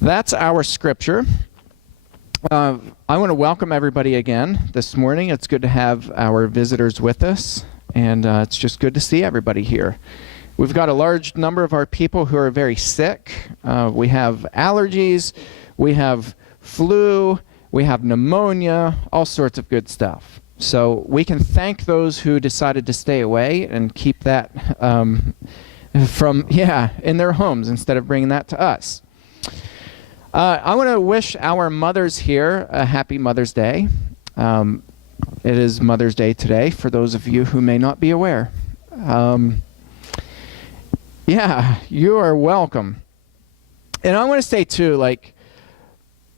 That's our scripture. I want to welcome everybody again this morning. It's good to have our visitors with us, and it's just good to see everybody here. We've got a large number of our people who are very sick. We have allergies, we have flu, we have pneumonia, all sorts of good stuff. So we can thank those who decided to stay away and keep that in their homes instead of bringing that to us. I want to wish our mothers here a happy Mother's Day. It is Mother's Day today, for those of you who may not be aware. You are welcome. And I want to say, too,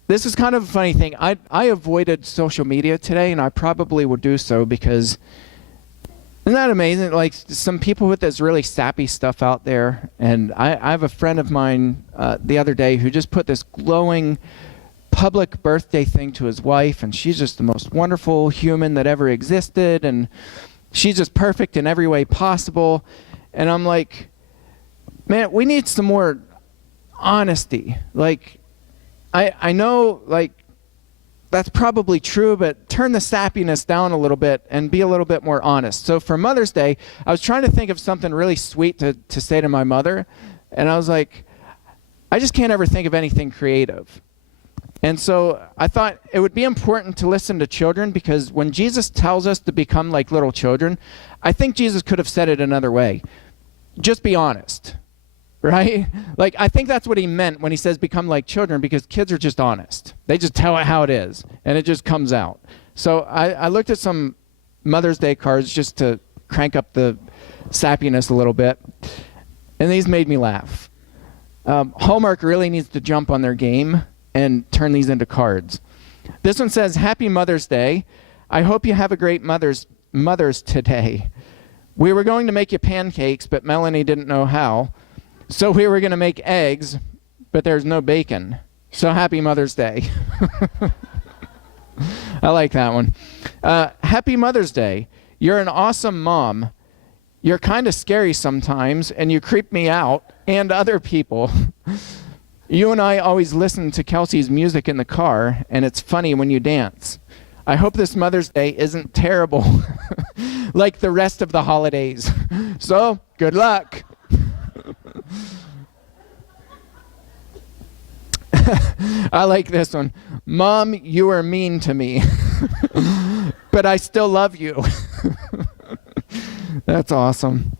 this is kind of a funny thing. I avoided social media today, and I probably will do so because isn't that amazing? Some people with this really sappy stuff out there, and I have a friend of mine the other day who just put this glowing public birthday thing to his wife, and she's just the most wonderful human that ever existed, and she's just perfect in every way possible. And I'm like, man, we need some more honesty. I know, that's probably true, but turn the sappiness down a little bit and be a little bit more honest. So for Mother's Day, I was trying to think of something really sweet to say to my mother, and I was like, I just can't ever think of anything creative. And so I thought it would be important to listen to children, because when Jesus tells us to become like little children, I think Jesus could have said it another way. Just be honest. Right? I think that's what he meant when he says become like children, because kids are just honest. They just tell it how it is, and it just comes out. So I looked at some Mother's Day cards just to crank up the sappiness a little bit, and these made me laugh. Hallmark really needs to jump on their game and turn these into cards. This one says, Happy Mother's Day. I hope you have a great Mother's today. We were going to make you pancakes, but Melanie didn't know how. So we were going to make eggs, but there's no bacon. So happy Mother's Day. I like that one. Happy Mother's Day. You're an awesome mom. You're kind of scary sometimes, and you creep me out and other people. You and I always listen to Kelsey's music in the car, and it's funny when you dance. I hope this Mother's Day isn't terrible like the rest of the holidays. So, good luck. I like this one. Mom, you are mean to me, but I still love you. That's awesome.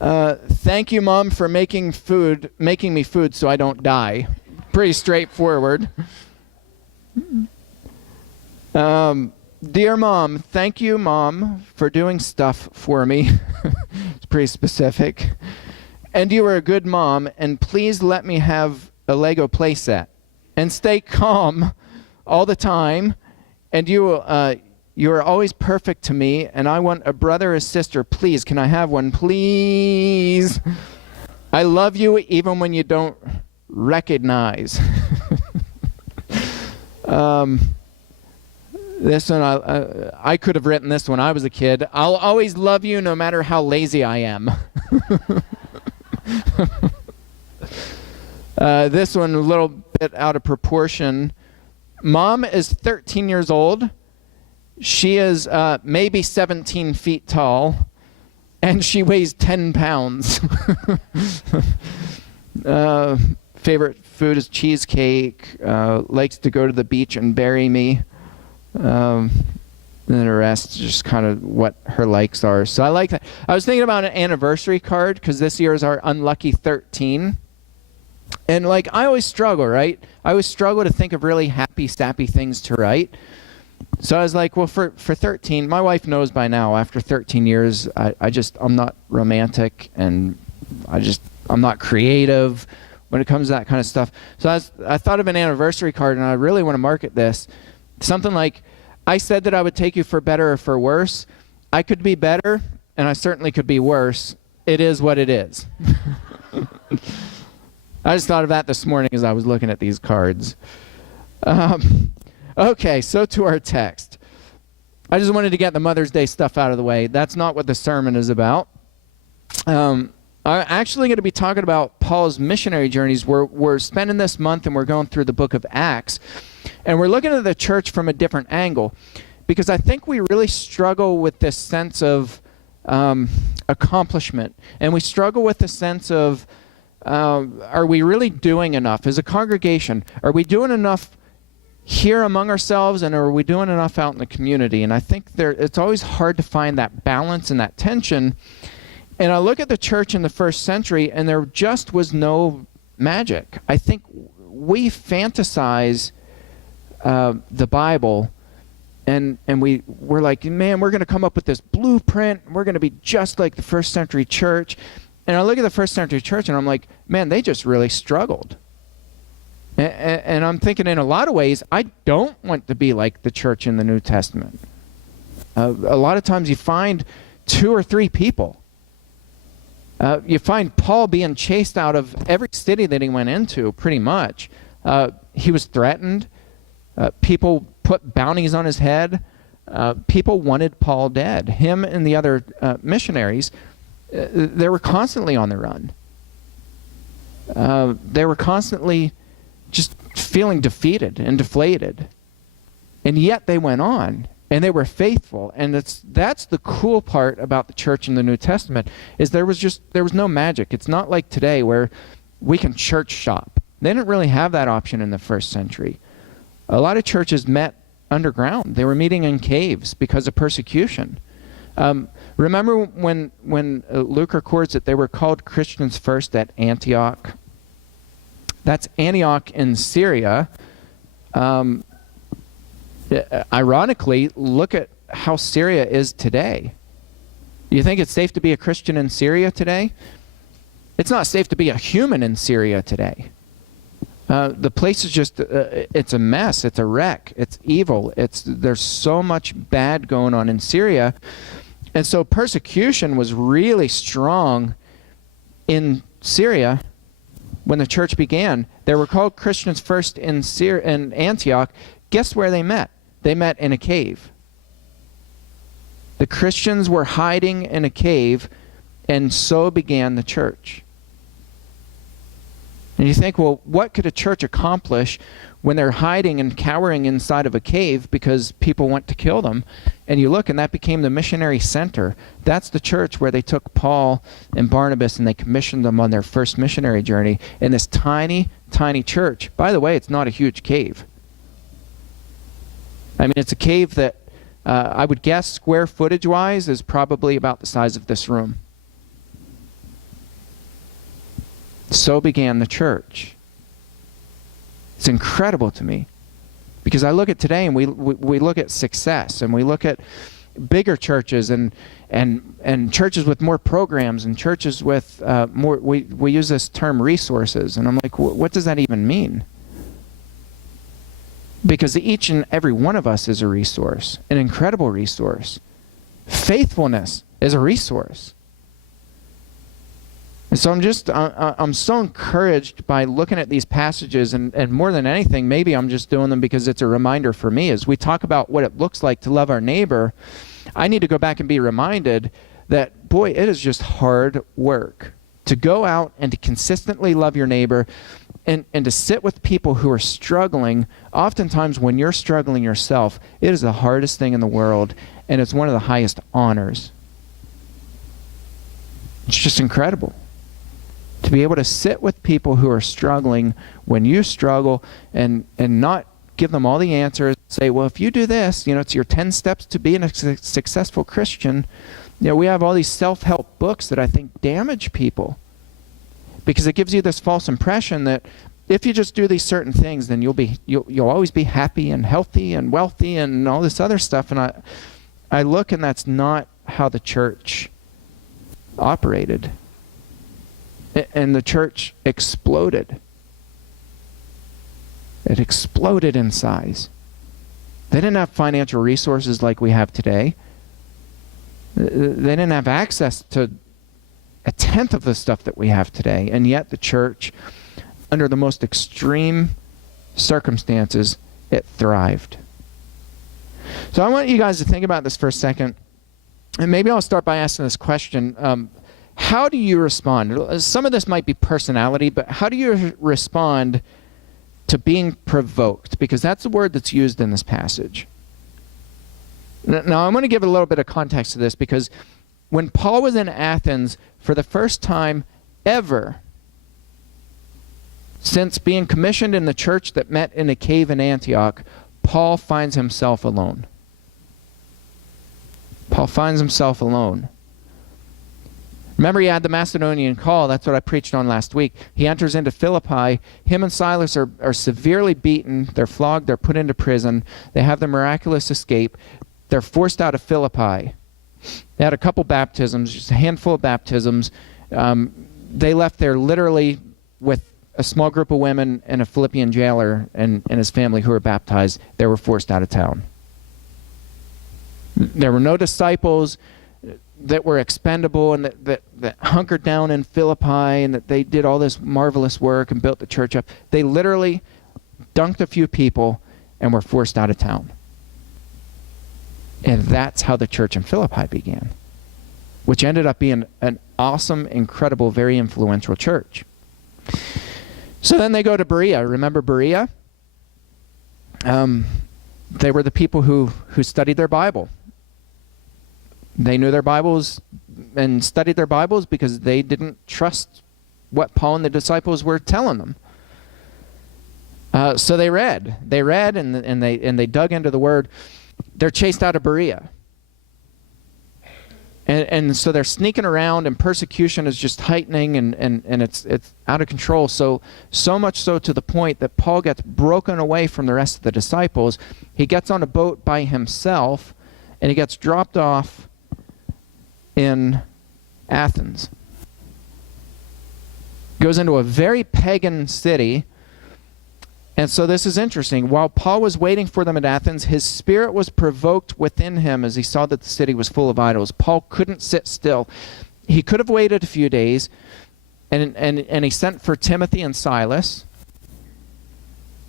Thank you, Mom, for making me food so I don't die. Pretty straightforward. Dear Mom, thank you, Mom, for doing stuff for me. It's pretty specific. And you are a good mom, and please let me have a Lego playset. And stay calm all the time, and you are always perfect to me, and I want a brother or sister. Please, can I have one? Please. I love you even when you don't recognize. This one, I could have written this when I was a kid. I'll always love you no matter how lazy I am. This one, a little bit out of proportion. Mom is 13 years old. She is maybe 17 feet tall, and she weighs 10 pounds. Favorite food is cheesecake. Likes to go to the beach and bury me. And the rest just kind of what her likes are. So I like that. I was thinking about an anniversary card, because this year is our unlucky 13. And I always struggle, right? I always struggle to think of really happy, sappy things to write. So I was like, well, for 13, my wife knows by now, after 13 years, I'm not romantic, and I'm not creative when it comes to that kind of stuff. So I thought of an anniversary card, and I really want to market this. Something like, I said that I would take you for better or for worse. I could be better, and I certainly could be worse. It is what it is. I just thought of that this morning as I was looking at these cards. Okay, so to our text. I just wanted to get the Mother's Day stuff out of the way. That's not what the sermon is about. I'm actually going to be talking about Paul's missionary journeys. We're spending this month and we're going through the book of Acts. And we're looking at the church from a different angle, because I think we really struggle with this sense of accomplishment. And we struggle with the sense of, are we really doing enough? As a congregation, are we doing enough here among ourselves, and are we doing enough out in the community? And I think it's always hard to find that balance and that tension. And I look at the church in the first century, and there just was no magic. I think we fantasize the Bible, and we're like, man, we're going to come up with this blueprint. We're going to be just like the first century church. And I look at the first century church, and I'm like, man, they just really struggled. And I'm thinking, in a lot of ways, I don't want to be like the church in the New Testament. A lot of times you find 2 or 3 people. You find Paul being chased out of every city that he went into, pretty much. He was threatened. People put bounties on his head. People wanted Paul dead. Him and the other missionaries, they were constantly on the run. They were constantly just feeling defeated and deflated. And yet they went on. And they were faithful. And that's the cool part about the church in the New Testament, is there was no magic. It's not like today where we can church shop. They didn't really have that option in the first century. A lot of churches met underground. They were meeting in caves because of persecution. Remember when Luke records that they were called Christians first at Antioch? That's Antioch in Syria. Ironically, look at how Syria is today. You think it's safe to be a Christian in Syria today? It's not safe to be a human in Syria today. The place is just, it's a mess. It's a wreck. It's evil. There's so much bad going on in Syria. And so persecution was really strong in Syria when the church began. They were called Christians first in Antioch. Guess where they met? They met in a cave. The Christians were hiding in a cave, and so began the church. And you think, well, what could a church accomplish when they're hiding and cowering inside of a cave because people want to kill them? And you look, and that became the missionary center. That's the church where they took Paul and Barnabas and they commissioned them on their first missionary journey in this tiny, tiny church. By the way, it's not a huge cave. I mean, it's a cave that I would guess square footage-wise is probably about the size of this room. So began the church. It's incredible to me, because I look at today and we look at success, and we look at bigger churches and churches with more programs and churches with more. We use this term resources, and I'm like, what does that even mean? Because each and every one of us is a resource, an incredible resource. Faithfulness is a resource. And so I'm so encouraged by looking at these passages, and more than anything, maybe I'm just doing them because it's a reminder for me. As we talk about what it looks like to love our neighbor, I need to go back and be reminded that, boy, it is just hard work to go out and to consistently love your neighbor, and to sit with people who are struggling. Oftentimes when you're struggling yourself, it is the hardest thing in the world, and it's one of the highest honors. It's just incredible to be able to sit with people who are struggling when you struggle, and not give them all the answers. Say, well, if you do this, it's your 10 steps to being a successful Christian. We have all these self-help books that I think damage people, because it gives you this false impression that if you just do these certain things, then you'll always be happy and healthy and wealthy and all this other stuff. And I look, and that's not how the church operated. And the church exploded. It exploded in size. They didn't have financial resources like we have today. They didn't have access to a tenth of the stuff that we have today. And yet the church, under the most extreme circumstances, it thrived. So I want you guys to think about this for a second. And maybe I'll start by asking this question. how do you respond? Some of this might be personality, but how do you respond to being provoked? Because that's the word that's used in this passage. Now, I'm going to give a little bit of context to this, because when Paul was in Athens for the first time ever since being commissioned in the church that met in a cave in Antioch, Paul finds himself alone. Paul finds himself alone. Remember, he had the Macedonian call. That's what I preached on last week. He enters into Philippi. Him and Silas are severely beaten. They're flogged. They're put into prison. They have the miraculous escape. They're forced out of Philippi. They had a couple baptisms, just a handful of baptisms. They left there literally with a small group of women and a Philippian jailer and his family who were baptized. They were forced out of town. There were no disciples that were expendable and that hunkered down in Philippi and that they did all this marvelous work and built the church up. They literally dunked a few people and were forced out of town. And that's how the church in Philippi began, which ended up being an awesome, incredible, very influential church. So then they go to Berea. Remember Berea? They were the people who studied their Bible. They knew their Bibles and studied their Bibles because they didn't trust what Paul and the disciples were telling them. So they read. They read and they dug into the Word. They're chased out of Berea. And so they're sneaking around, and persecution is just heightening, and it's out of control. So much so to the point that Paul gets broken away from the rest of the disciples. He gets on a boat by himself, and he gets dropped off in Athens. Goes into a very pagan city. And so this is interesting. While Paul was waiting for them at Athens, his spirit was provoked within him as he saw that the city was full of idols. Paul couldn't sit still. He could have waited a few days, and he sent for Timothy and Silas.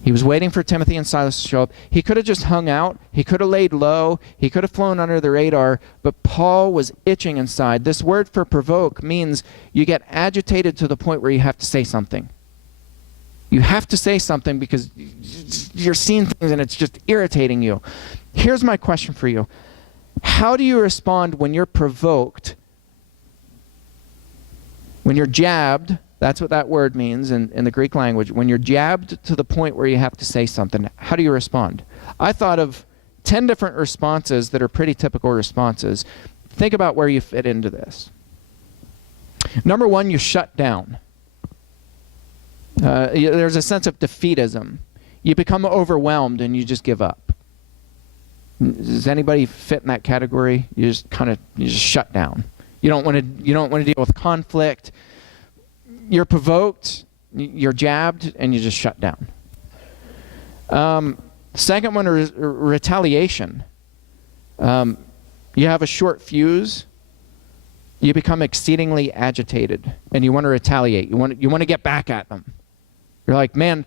He was waiting for Timothy and Silas to show up. He could have just hung out. He could have laid low. He could have flown under the radar. But Paul was itching inside. This word for provoke means you get agitated to the point where you have to say something. You have to say something because you're seeing things and it's just irritating you. Here's my question for you. How do you respond when you're provoked? When you're jabbed, that's what that word means in the Greek language. When you're jabbed to the point where you have to say something, how do you respond? I thought of 10 different responses that are pretty typical responses. Think about where you fit into this. Number one, you shut down. There's a sense of defeatism. You become overwhelmed and you just give up. Does anybody fit in that category? You just shut down. You don't want to deal with conflict. You're provoked, you're jabbed, and you just shut down. Second one is retaliation. You have a short fuse. You become exceedingly agitated, and you want to retaliate. You want to get back at them. You're like, man,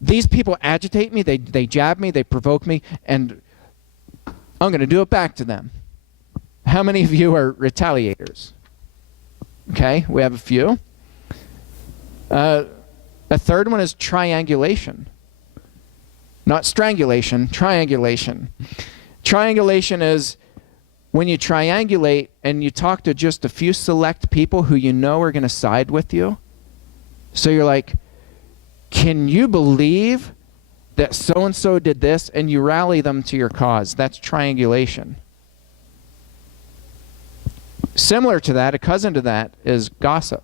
these people agitate me, they jab me, they provoke me, and I'm going to do it back to them. How many of you are retaliators? Okay, we have a few. A third one is triangulation. Not strangulation, triangulation. Triangulation is when you triangulate and you talk to just a few select people who you know are going to side with you. So you're like, can you believe that so-and-so did this? And you rally them to your cause. That's triangulation. Similar to that, a cousin to that, is gossip.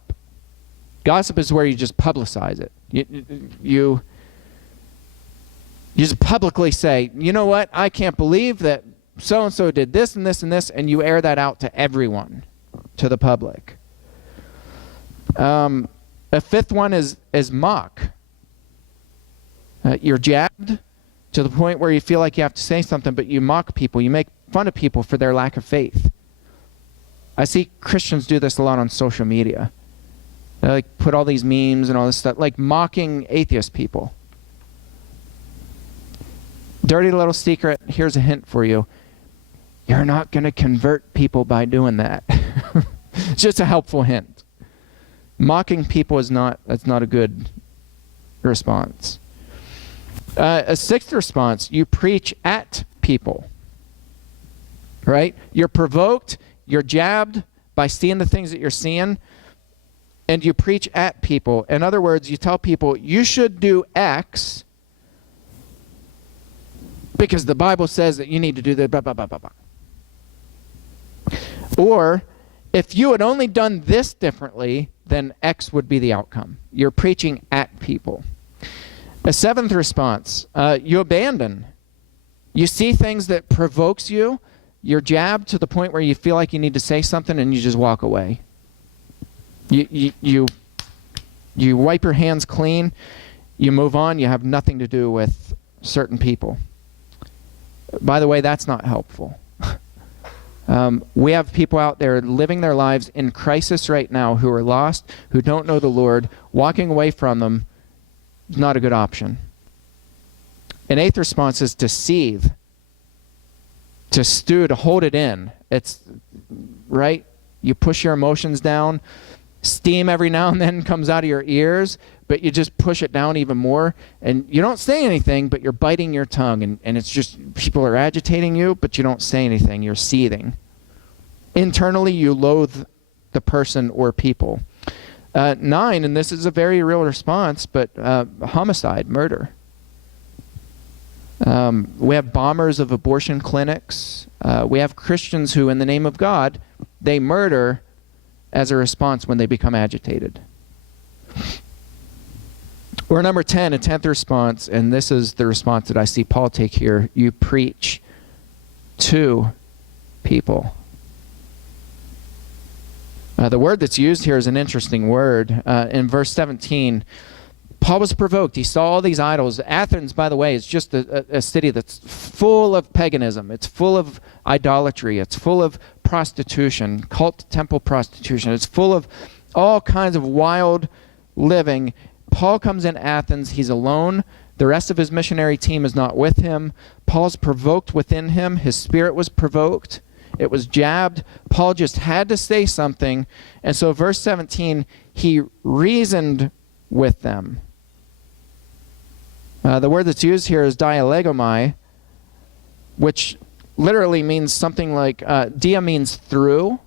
Gossip is where you just publicize it. You just publicly say, you know what, I can't believe that so-and-so did this and this and this, and you air that out to everyone, to the public. A fifth one is mock. You're jabbed to the point where you feel like you have to say something, but you mock people. You make fun of people for their lack of faith. I see Christians do this a lot on social media. They like put all these memes and all this stuff, like mocking atheist people. Dirty little secret, here's a hint for you. You're not going to convert people by doing that. It's just a helpful hint. Mocking people that's not a good response. A sixth response, you preach at people. Right? You're provoked, you're jabbed by seeing the things that you're seeing, and you preach at people. In other words, you tell people, you should do X because the Bible says that you need to do the blah, blah, blah, blah, blah. Or, if you had only done this differently, then X would be the outcome. You're preaching at people. A seventh response, you abandon. You see things that provokes you, you're jabbed to the point where you feel like you need to say something and you just walk away. You wipe your hands clean, you move on, you have nothing to do with certain people. By the way, that's not helpful. We have people out there living their lives in crisis right now who are lost, who don't know the Lord. Walking away from them is not a good option. An eighth response is to seethe, to stew, to hold it in. It's, right? You push your emotions down. Steam every now and then comes out of your ears, but you just push it down even more. And you don't say anything, but you're biting your tongue. And it's just, people are agitating you, but you don't say anything. You're seething. Internally, you loathe the person or people. 9, and this is a very real response, but homicide, murder. We have bombers of abortion clinics. We have Christians who, in the name of God, they murder as a response when they become agitated. Or number 10, a 10th response, and this is the response that I see Paul take here. You preach to people. The word that's used here is an interesting word. In verse 17, Paul was provoked. He saw all these idols. Athens, by the way, is just a city that's full of paganism. It's full of idolatry. It's full of prostitution, cult temple prostitution. It's full of all kinds of wild living. Paul comes in Athens. He's alone. The rest of his missionary team is not with him. Paul's provoked within him. His spirit was provoked. It was jabbed. Paul just had to say something. And so verse 17, he reasoned with them. The word that's used here is dialegomai, which literally means something like, dia means through.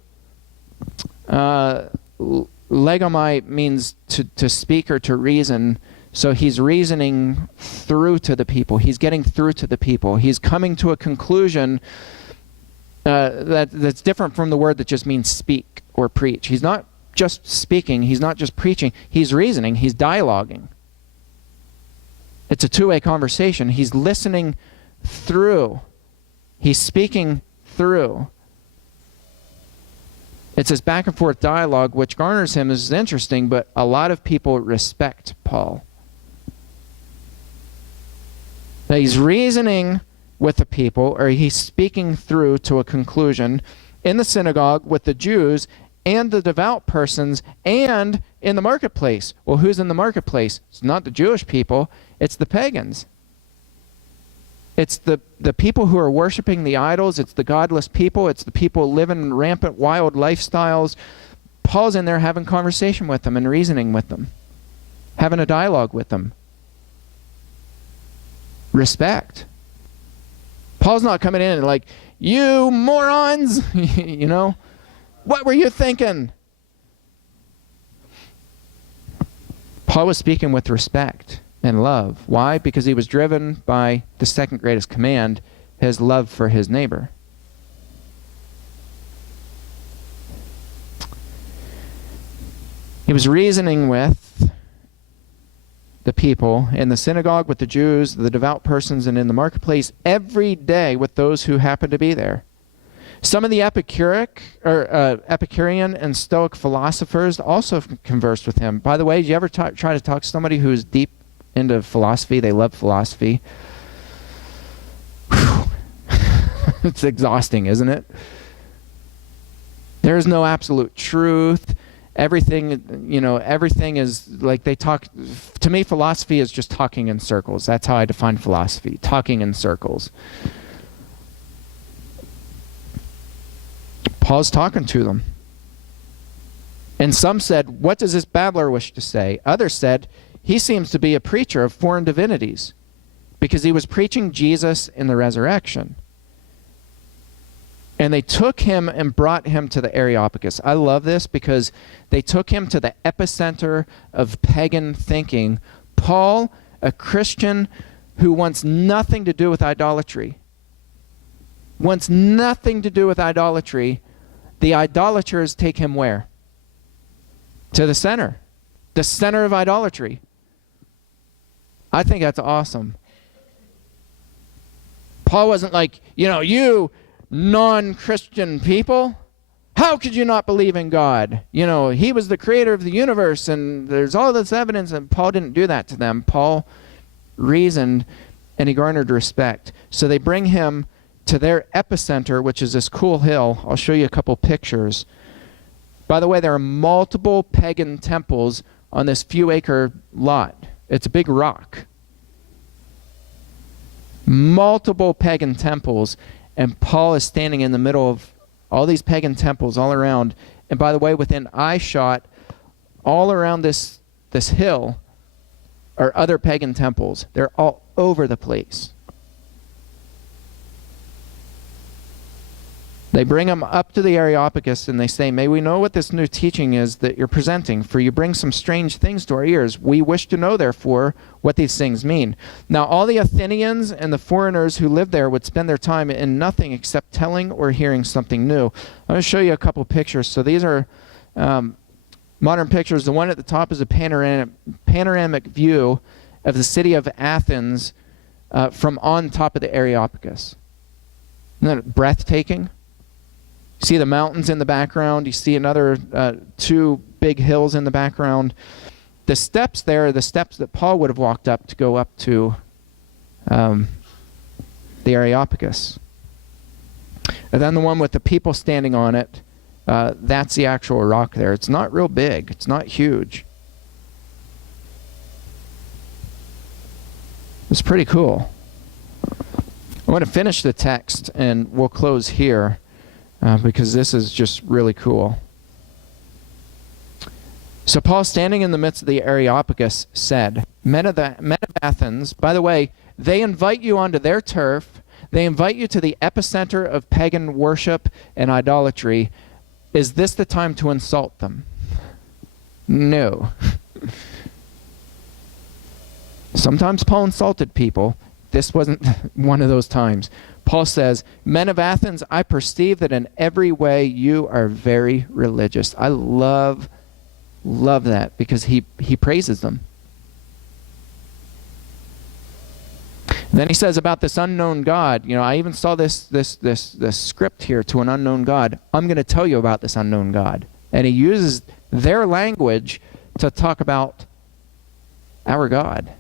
Legomai means to speak or to reason. So he's reasoning through to the people. He's getting through to the people. He's coming to a conclusion that's different from the word that just means speak or preach. He's not just speaking. He's not just preaching. He's reasoning. He's dialoguing. It's a two-way conversation. He's listening through. He's speaking through. It's this back and forth dialogue which garners him. This is interesting, but a lot of people respect Paul. Now he's reasoning with the people, or he's speaking through to a conclusion in the synagogue with the Jews and the devout persons and in the marketplace. Well, who's in the marketplace? It's not the Jewish people. It's the pagans. It's the people who are worshiping the idols. It's the godless people. It's the people living rampant, wild lifestyles. Paul's in there having conversation with them and reasoning with them, having a dialogue with them. Respect. Paul's not coming in and like, you morons, you know, what were you thinking? Paul was speaking with respect and love. Why? Because he was driven by the second greatest command, his love for his neighbor. He was reasoning with the people in the synagogue, with the Jews, the devout persons, and in the marketplace every day with those who happened to be there. Some of the Epicurean and Stoic philosophers also conversed with him. By the way, did you ever try to talk to somebody who's deep into philosophy? They love philosophy. It's exhausting, isn't it? There's no absolute truth. Everything, you know, everything is like they talk. To me, philosophy is just talking in circles. That's how I define philosophy, talking in circles. Paul's talking to them. And some said, what does this babbler wish to say? Others said, he seems to be a preacher of foreign divinities, because he was preaching Jesus in the resurrection. And they took him and brought him to the Areopagus. I love this because they took him to the epicenter of pagan thinking. Paul, a Christian who wants nothing to do with idolatry, wants nothing to do with idolatry, the idolaters take him where? To the center of idolatry. I think that's awesome. Paul wasn't like, you non-Christian people, how could you not believe in God? He was the creator of the universe, and there's all this evidence, and Paul didn't do that to them. Paul reasoned, and he garnered respect. So they bring him to their epicenter, which is this cool hill. I'll show you a couple pictures. By the way, there are multiple pagan temples on this few-acre lot. It's a big rock. Multiple pagan temples, and Paul is standing in the middle of all these pagan temples all around. And by the way, within eye shot, all around this hill are other pagan temples. They're all over the place. They bring him up to the Areopagus and they say, may we know what this new teaching is that you're presenting, for you bring some strange things to our ears. We wish to know, therefore, what these things mean. Now, all the Athenians and the foreigners who lived there would spend their time in nothing except telling or hearing something new. I'm going to show you a couple pictures. So these are modern pictures. The one at the top is a panoramic view of the city of Athens from on top of the Areopagus. Isn't that breathtaking? You see the mountains in the background. You see another two big hills in the background. The steps there are the steps that Paul would have walked up to go up to the Areopagus. And then the one with the people standing on it, that's the actual rock there. It's not real big. It's not huge. It's pretty cool. I want to finish the text, and we'll close here. Because this is just really cool. So Paul, standing in the midst of the Areopagus, said, men of Athens, by the way, they invite you onto their turf. They invite you to the epicenter of pagan worship and idolatry. Is this the time to insult them? No. Sometimes Paul insulted people. This wasn't one of those times. Paul says, men of Athens, I perceive that in every way you are very religious. I love that because he praises them. And then he says about this unknown God, I even saw this script here to an unknown God. I'm going to tell you about this unknown God. And he uses their language to talk about our God.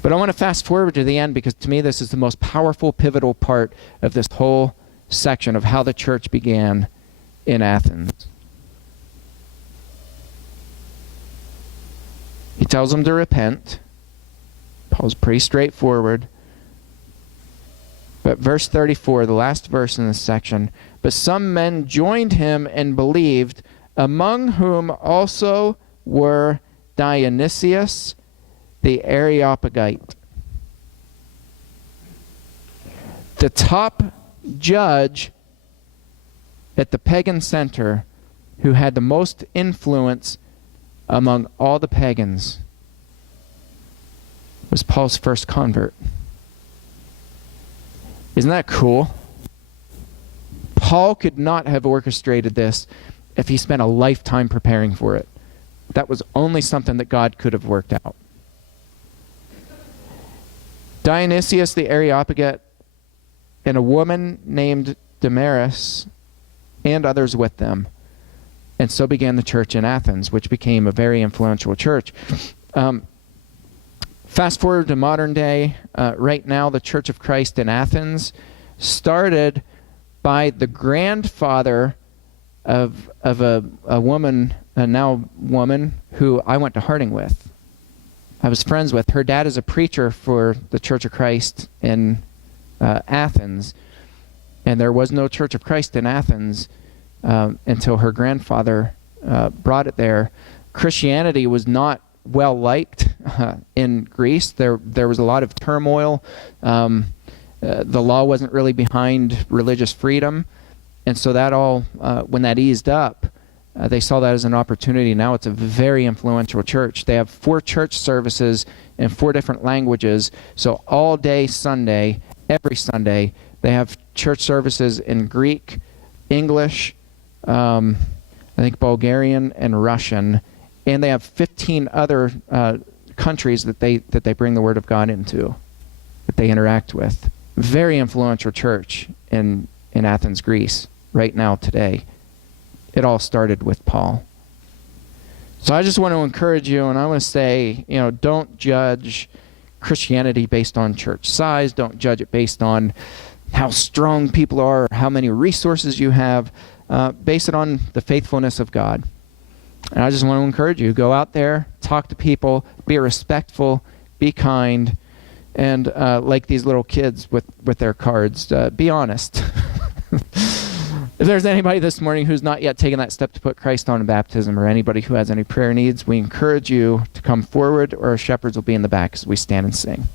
But I want to fast forward to the end because to me this is the most powerful, pivotal part of this whole section of how the church began in Athens. He tells them to repent. Paul's pretty straightforward. But verse 34, the last verse in this section, but some men joined him and believed, among whom also were Dionysius, the Areopagite. The top judge at the pagan center who had the most influence among all the pagans was Paul's first convert. Isn't that cool? Paul could not have orchestrated this if he spent a lifetime preparing for it. That was only something that God could have worked out. Dionysius the Areopagite and a woman named Damaris and others with them. And so began the church in Athens, which became a very influential church. Fast forward to modern day. Right now, the Church of Christ in Athens started by the grandfather of a woman, a now woman, who I went to Harding with. I was friends with. Her dad is a preacher for the Church of Christ in Athens. And there was no Church of Christ in Athens until her grandfather brought it there. Christianity was not well liked in Greece. There was a lot of turmoil. The law wasn't really behind religious freedom. And so that all, when that eased up, they saw that as an opportunity. Now it's a very influential church. They have 4 church services in 4 different languages. So all day Sunday, every Sunday, they have church services in Greek, English, I think Bulgarian and Russian, and they have 15 other countries that they bring the Word of God into, that they interact with. Very influential church in Athens, Greece, right now today. It all started with Paul. So I just want to encourage you, and I want to say, don't judge Christianity based on church size. Don't judge it based on how strong people are or how many resources you have. Base it on the faithfulness of God. And I just want to encourage you, go out there, talk to people, be respectful, be kind, and like these little kids with their cards, be honest. If there's anybody this morning who's not yet taken that step to put Christ on in baptism, or anybody who has any prayer needs, we encourage you to come forward, or our shepherds will be in the back as we stand and sing.